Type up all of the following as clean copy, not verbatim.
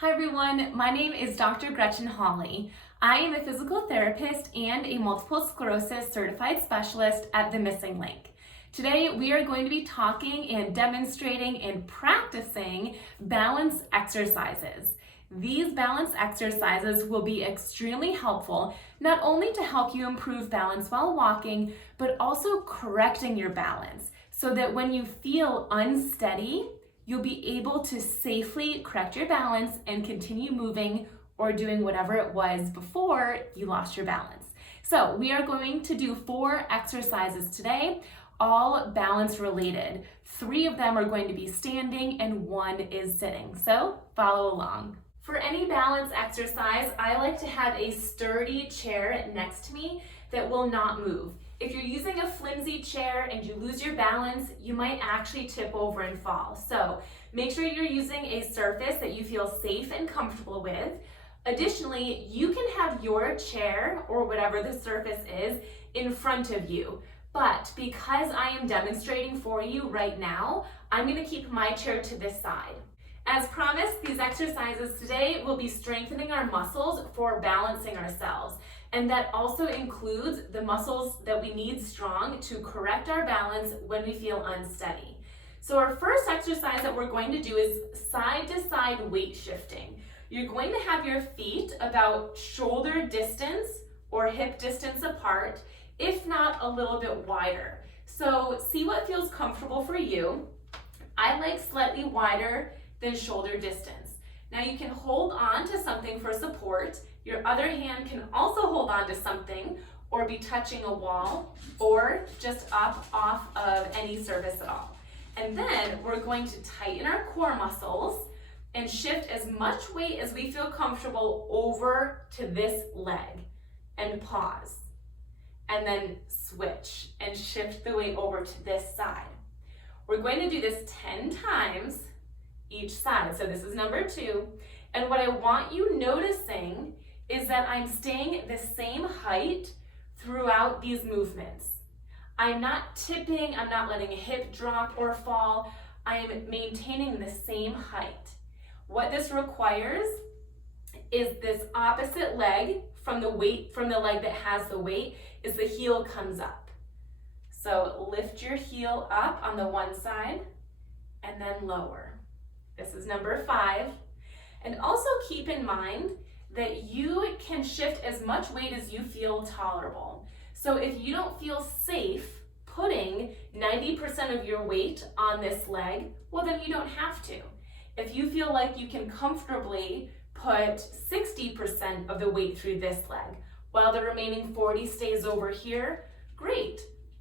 Hi everyone, my name is Dr. Gretchen Hawley. I am a physical therapist and a multiple sclerosis certified specialist at The Missing Link. Today we are going to be talking and demonstrating and practicing balance exercises. These balance exercises will be extremely helpful, not only to help you improve balance while walking, but also correcting your balance so that when you feel unsteady, you'll be able to safely correct your balance and continue moving or doing whatever it was before you lost your balance. So we are going to do 4 exercises today, all balance related. 3 of them are going to be standing and 1 is sitting. So follow along. For any balance exercise, I like to have a sturdy chair next to me that will not move. If you're using a flimsy chair and you lose your balance, you might actually tip over and fall. So make sure you're using a surface that you feel safe and comfortable with. Additionally, you can have your chair or whatever the surface is in front of you. But because I am demonstrating for you right now, I'm going to keep my chair to this side. As promised, these exercises today will be strengthening our muscles for balancing ourselves. And that also includes the muscles that we need strong to correct our balance when we feel unsteady. So our first exercise that we're going to do is side to side weight shifting. You're going to have your feet about shoulder distance or hip distance apart, if not a little bit wider. So see what feels comfortable for you. I like slightly wider than shoulder distance. Now you can hold on to something for support. Your other hand can also hold on to something or be touching a wall or just up off of any surface at all. And then we're going to tighten our core muscles and shift as much weight as we feel comfortable over to this leg and pause. And then switch and shift the weight over to this side. We're going to do this 10 times each side. So this is number 2. And what I want you noticing is that I'm staying the same height throughout these movements. I'm not tipping, I'm not letting a hip drop or fall. I am maintaining the same height. What this requires is this opposite leg from the leg that has the weight is the heel comes up. So lift your heel up on the one side and then lower. This is number 5. And also keep in mind that you can shift as much weight as you feel tolerable. So if you don't feel safe putting 90% of your weight on this leg, well then you don't have to. If you feel like you can comfortably put 60% of the weight through this leg, while the remaining 40 stays over here, great.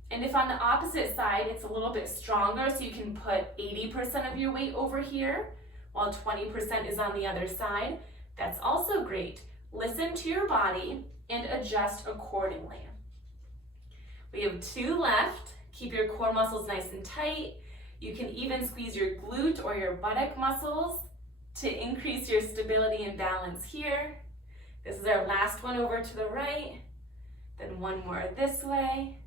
And if on the opposite side, it's a little bit stronger, so you can put 80% of your weight over here, while 20% is on the other side, that's also great. Listen to your body and adjust accordingly. We have 2 left. Keep your core muscles nice and tight. You can even squeeze your glute or your buttock muscles to increase your stability and balance here. This is our last one over to the right. Then 1 more this way.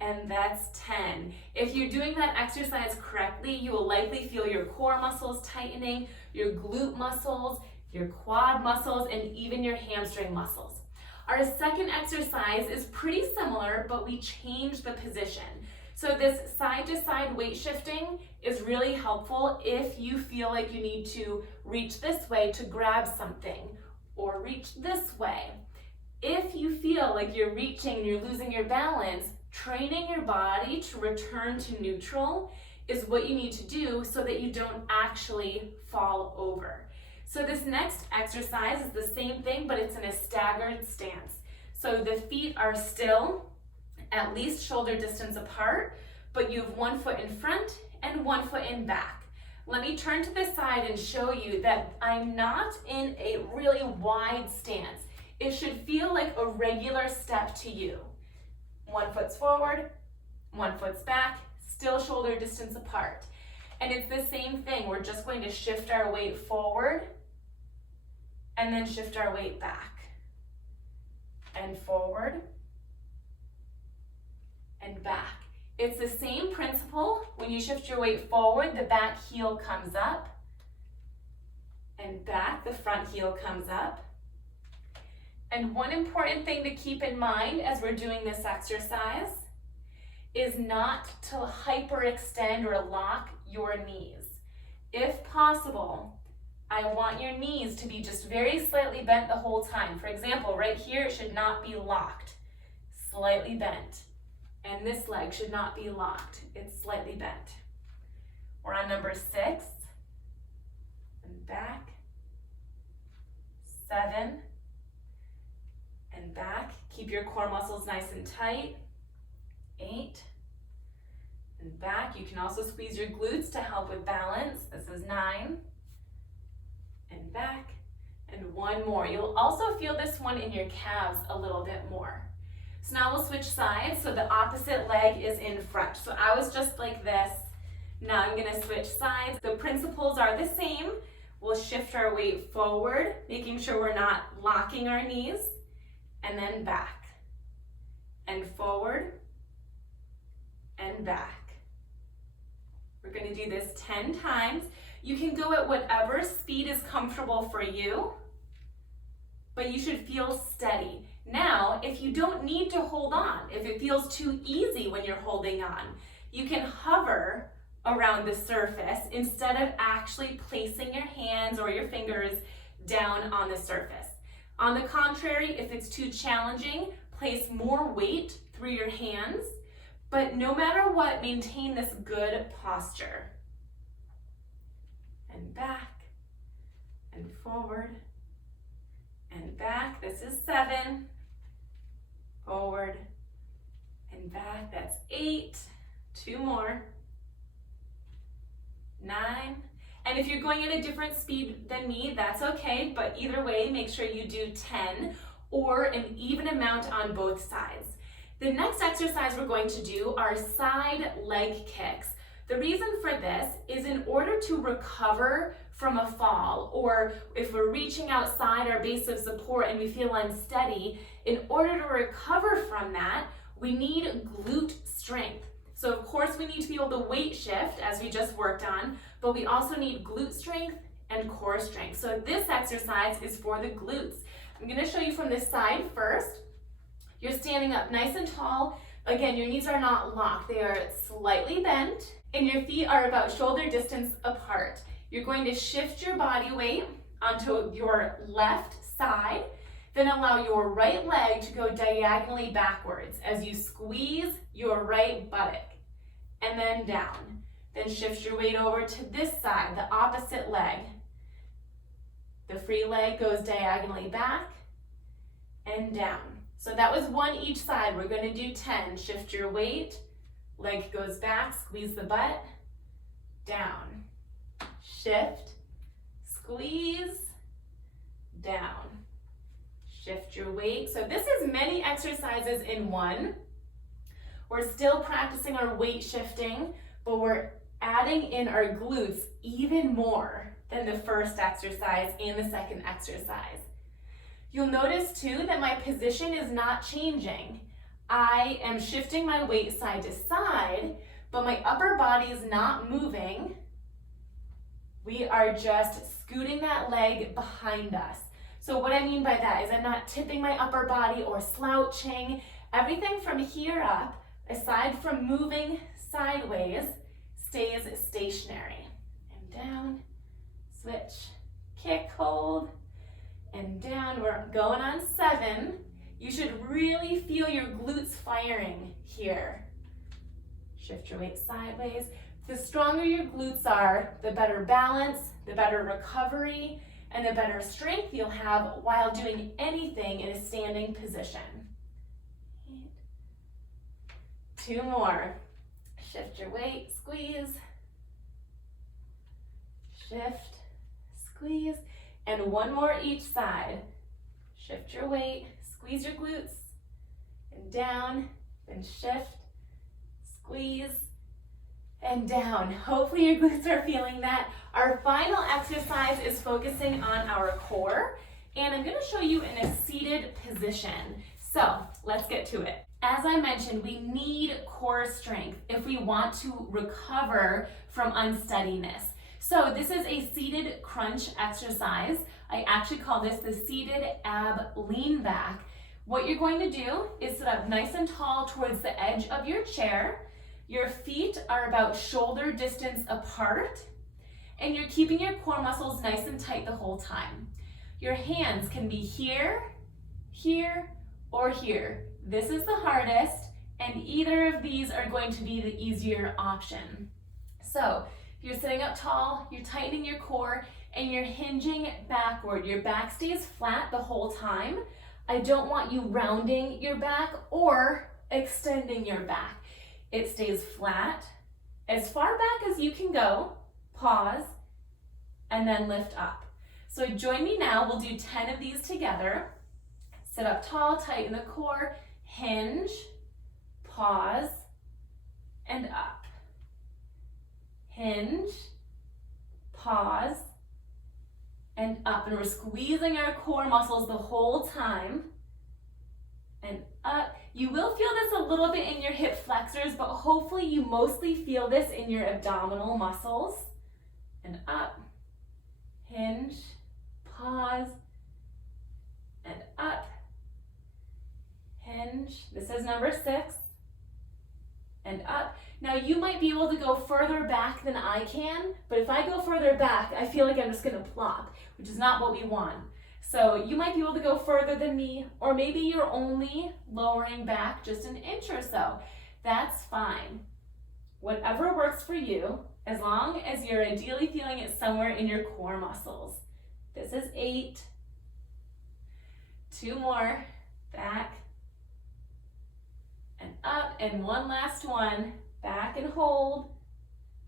And that's 10. If you're doing that exercise correctly, you will likely feel your core muscles tightening, your glute muscles, your quad muscles, and even your hamstring muscles. Our second exercise is pretty similar, but we change the position. So this side-to-side weight shifting is really helpful if you feel like you need to reach this way to grab something, or reach this way. If you feel like you're reaching and you're losing your balance, training your body to return to neutral is what you need to do so that you don't actually fall over. So this next exercise is the same thing, but it's in a staggered stance. So the feet are still at least shoulder distance apart, but you have 1 foot in front and 1 foot in back. Let me turn to the side and show you that I'm not in a really wide stance. It should feel like a regular step to you. 1 foot's forward, 1 foot's back, still shoulder distance apart. And it's the same thing. We're just going to shift our weight forward and then shift our weight back and forward and back. It's the same principle. When you shift your weight forward, the back heel comes up and back. The front heel comes up. And one important thing to keep in mind as we're doing this exercise is not to hyperextend or lock your knees. If possible, I want your knees to be just very slightly bent the whole time. For example, right here, it should not be locked, slightly bent. And this leg should not be locked, it's slightly bent. We're on number 6, and back, 7, and back. Keep your core muscles nice and tight. 8, and back. You can also squeeze your glutes to help with balance. This is 9, and back, and one more. You'll also feel this one in your calves a little bit more. So now we'll switch sides, so the opposite leg is in front. So I was just like this. Now I'm gonna switch sides. The principles are the same. We'll shift our weight forward, making sure we're not locking our knees, and then back, and forward, and back. We're going to do this 10 times. You can go at whatever speed is comfortable for you, but you should feel steady. Now, if you don't need to hold on, if it feels too easy when you're holding on, you can hover around the surface instead of actually placing your hands or your fingers down on the surface. On the contrary, if it's too challenging, place more weight through your hands. But no matter what, maintain this good posture. And back, and forward, and back. This is 7. Forward, and back. That's 8. 2 more. 9. And if you're going at a different speed than me, that's okay. But either way, make sure you do 10 or an even amount on both sides. The next exercise we're going to do are side leg kicks. The reason for this is in order to recover from a fall, or if we're reaching outside our base of support and we feel unsteady, in order to recover from that, we need glute strength. So of course we need to be able to weight shift as we just worked on, but we also need glute strength and core strength. So this exercise is for the glutes. I'm going to show you from this side first. You're standing up nice and tall. Again, your knees are not locked. They are slightly bent, and your feet are about shoulder distance apart. You're going to shift your body weight onto your left side, then allow your right leg to go diagonally backwards as you squeeze your right buttock, and then down. Then shift your weight over to this side, the opposite leg. The free leg goes diagonally back and down. So that was 1 each side. We're going to do 10. Shift your weight, leg goes back, squeeze the butt, down. Shift, squeeze, down. Shift your weight. So this is many exercises in one. We're still practicing our weight shifting, but we're adding in our glutes even more than the first exercise and the second exercise. You'll notice too that my position is not changing. I am shifting my weight side to side, but my upper body is not moving. We are just scooting that leg behind us. So what I mean by that is I'm not tipping my upper body or slouching. Everything from here up, aside from moving sideways, stays stationary. And down, switch, kick, hold, and down. We're going on 7. You should really feel your glutes firing here. Shift your weight sideways. The stronger your glutes are, the better balance, the better recovery, and the better strength you'll have while doing anything in a standing position. 2 more. Shift your weight, squeeze, shift, squeeze, and 1 more each side. Shift your weight, squeeze your glutes, and down, then shift, squeeze, and down. Hopefully your glutes are feeling that. Our final exercise is focusing on our core, and I'm going to show you in a seated position. So let's get to it. As I mentioned, we need core strength if we want to recover from unsteadiness. So this is a seated crunch exercise. I actually call this the seated ab lean back. What you're going to do is sit up nice and tall towards the edge of your chair. Your feet are about shoulder distance apart, and you're keeping your core muscles nice and tight the whole time. Your hands can be here, here, or here. This is the hardest, and either of these are going to be the easier option. So if you're sitting up tall, you're tightening your core, and you're hinging backward. Your back stays flat the whole time. I don't want you rounding your back or extending your back. It stays flat, as far back as you can go, pause, and then lift up. So join me now, we'll do 10 of these together. Sit up tall, tighten the core, hinge, pause, and up. Hinge, pause, and up. And we're squeezing our core muscles the whole time. And up. You will feel this a little bit in your hip flexors, but hopefully you mostly feel this in your abdominal muscles. And up, hinge, pause, and up, hinge. This is number 6, and up. Now you might be able to go further back than I can, but if I go further back, I feel like I'm just gonna plop, which is not what we want. So you might be able to go further than me, or maybe you're only lowering back just an inch or so. That's fine. Whatever works for you, as long as you're ideally feeling it somewhere in your core muscles. This is 8. 2 more, back and up, and one last one, back and hold,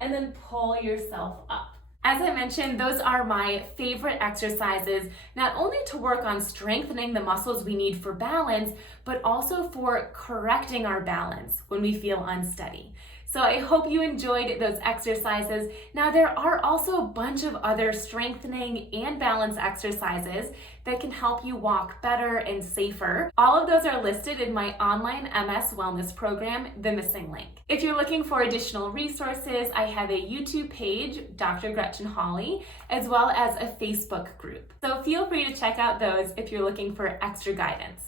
and then pull yourself up. As I mentioned, those are my favorite exercises, not only to work on strengthening the muscles we need for balance, but also for correcting our balance when we feel unsteady. So I hope you enjoyed those exercises. Now there are also a bunch of other strengthening and balance exercises that can help you walk better and safer. All of those are listed in my online MS wellness program, The Missing Link. If you're looking for additional resources, I have a YouTube page, Dr. Gretchen Hawley, as well as a Facebook group. So feel free to check out those if you're looking for extra guidance.